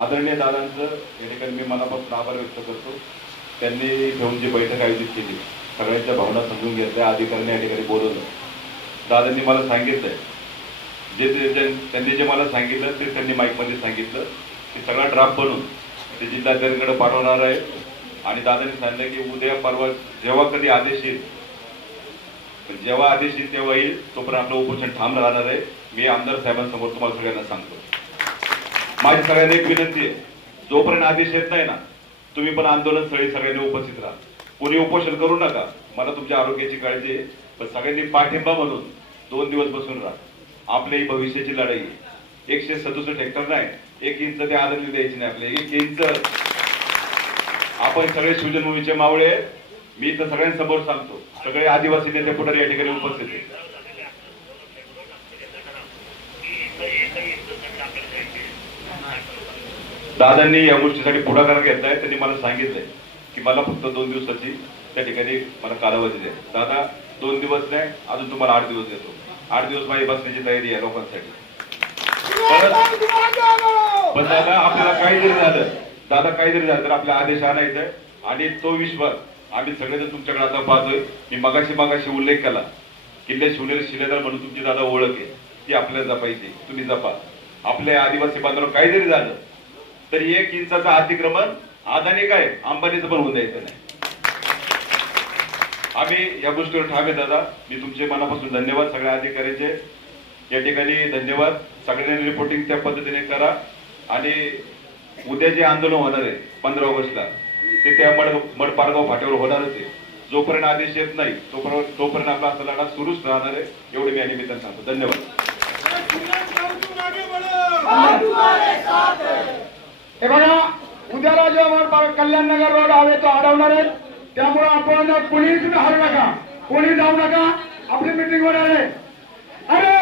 आदरणीय दादांचं या ठिकाणी मी मनापासून आभार व्यक्त करतो. त्यांनी घेऊन जी बैठक आयोजित केली, सगळ्यांच्या भावना समजून घेतल्या, अधिकाऱ्यांनी या ठिकाणी बोलवलं. दादांनी मला सांगितलंय, त्यांनी जे मला सांगितलं ते त्यांनी माईकमध्ये सांगितलं की सगळा ड्राफ्ट बनवून ते जिल्हाधिकाऱ्यांकडे पाठवणार आहे. आणि दादांनी सांगितलं की उद्या परवा जेव्हा कधी आदेश येईल, जेव्हा आदेश येईल तेव्हा येईल, तोपर्यंत आपलं उपोषण ठाम राहणार आहे. मी आमदार साहेबांसमोर तुम्हाला सगळ्यांना सांगतो. माझी सगळ्यांना एक विनंती आहे, जोपर्यंत आदेश येत नाही ना, तुम्ही पण आंदोलनस्थळी सगळ्यांनी उपस्थित राहा. कोणी उपोषण करू नका, मला तुमच्या आरोग्याची काळजी आहे, पण सगळ्यांनी पाठिंबा म्हणून 2 दिवस बसून राहा. आपल्या ही भविष्याची लढाई आहे. 167 हेक्टर नाही, 1 इंच ते आदरली द्यायची नाही. आपल्या 1 इंच. आपण सगळे शिवजन्मभूमीचे मावळे आहेत. मी तर सगळ्यांसमोर सांगतो, सगळे आदिवासी नेते पुढारी या ठिकाणी उपस्थित आहेत. दादांनी या गोष्टीसाठी पुढाकार घेतलाय. त्यांनी मला सांगितलंय की मला फक्त 2 दिवसाची त्या ठिकाणी मला कालावधी द्या. दादा 2 दिवस नाही, अजून तुम्हाला 8 दिवस देतो. 8 दिवस माझी बसण्याची तयारी आहे लोकांसाठी. पण दादा आपल्याला काहीतरी झालं, काहीतरी झालं तर आपला आदेश आणायचा आहे. आणि तो विश्वास आम्ही सगळेजण तुमच्याकडे आता पाहतोय. मी मगाशी उल्लेख केला, किल्ले शिवनेरी शिलेदार म्हणून तुमची दादा ओळख आहे, ती आपल्याला जपायची. तुम्ही जपा. आपल्या आदिवासी बांधवांना काहीतरी झालं तरी 1 इंचाचं अतिक्रमण अदानी काय अंबानीचं पण होऊन द्यायचं नाही. आम्ही या गोष्टीवर ठाम आहे दादा. मी तुमचे मनापासून धन्यवाद, सगळ्या अधिकाऱ्यांचे या ठिकाणी धन्यवाद. सगळ्यांनी रिपोर्टिंग त्या पद्धतीने करा. आणि उद्या जे आंदोलन होणार आहे 15 ऑगस्टला, ते त्या मडपारगाव फाट्यावर होणारच आहे. जोपर्यंत आदेश येत नाही तोपर्यंत आपला असा लढा सुरूच राहणार आहे. एवढे मी या निमित्ताने सांगतो. धन्यवाद. हे बघा, उद्याला जे कल्याणनगर रोड आहे तो अडवणार आहे. त्यामुळे आपण कोणीच हलू नका, कोणी जाऊ नका. आपली मिटिंग होणार आहे. अरे